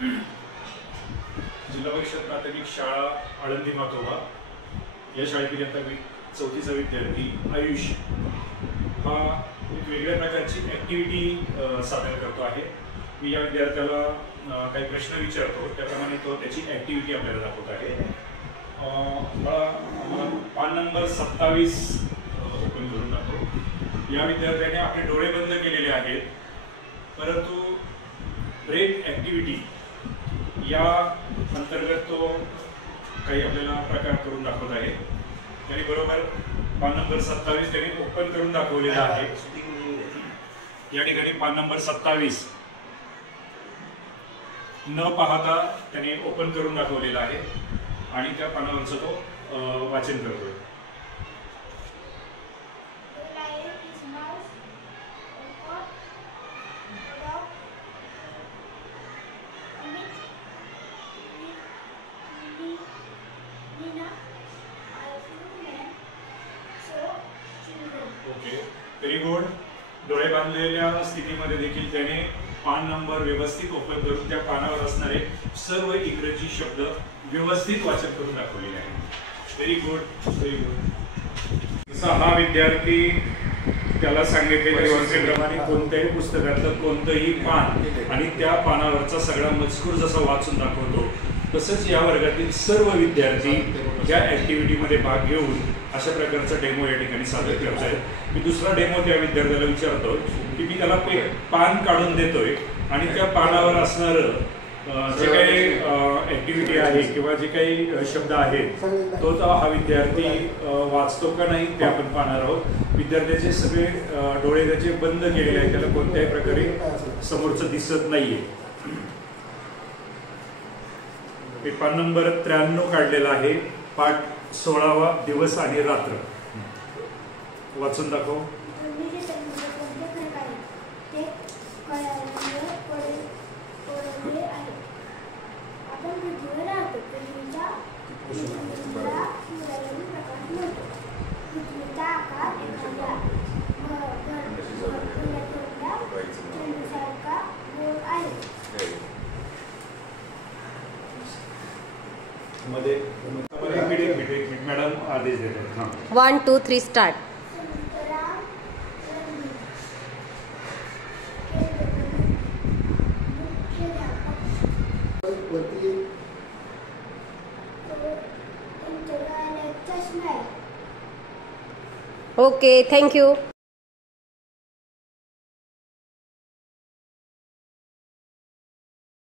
जिल्हा परिषद प्राथमिक शाळा आळंदी मातोबा या शाळेतील इयत्ता 4थीचा विद्यार्थी आयुष हा एक वेगळ्या प्रकारची ॲक्टिव्हिटी सादर करतो आहे। मी या विद्यार्थ्याला काही प्रश्न विचारतो, त्याप्रमाणे तो त्याची ॲक्टिव्हिटी आपल्याला दाखवत आहे। पान नंबर 27 ओपन करून टाकतो। या विद्यार्थ्याने आपले डोळे बंद केलेले आहेत, परंतु ब्रेक ॲक्टिव्हिटी या अंतर्गत तो काही आपल्याला प्रकार करून दाखवत आहे। त्याने बरोबर पान नंबर 27 त्याने ओपन करून दाखवलेला आहे। या ठिकाणी पान नंबर 27 न पाहता त्याने ओपन करून दाखवलेला आहे आणि त्या पानावरचं तो वाचन करतोय। Okay, very good. डोळे बांधलेल्या स्थितीमध्ये देखील त्याने पान नंबर व्यवस्थित ओपन करून त्या पानावर असणारे सर्व इंग्रजी शब्द व्यवस्थित वाचन करून दाखवलेले आहे। Very good, very good. जसा हा विद्यार्थी त्याला सांगितलेल्या सूचनेप्रमाणे कोणत्याही पुस्तकातलं कोणतंही पान आणि त्या पानावरचा सगळा मजकूर जसा वाचून दाखवतो, तसंच या वर्गातील सर्व विद्यार्थी या ॲक्टिव्हिटीमध्ये भाग घेऊन अशा प्रकारचा डेमो या ठिकाणी सादर करत आहेत। मी दुसरा डेमो त्या विद्यार्थ्याला विचारतो की मी त्याला पान काढून देतोय आणि त्या पानावर असणारं जे काही ॲक्टिव्हिटी आहे किंवा जे काही शब्द आहेत तो हा विद्यार्थी वाचतो का नाही ते आपण पाहणार आहोत। विद्यार्थ्याचे सगळे डोळे त्याचे बंद केलेले आहेत, त्याला कोणत्याही प्रकारे समोरचं दिसत नाहीये। पान नंबर 93 काढलेला आहे, पाठ 16वा दिवस आणि रात्र। वाचून दाखव। मॅडम आदेश देतात। 1 2 3 स्टार्ट। Okay, thank you.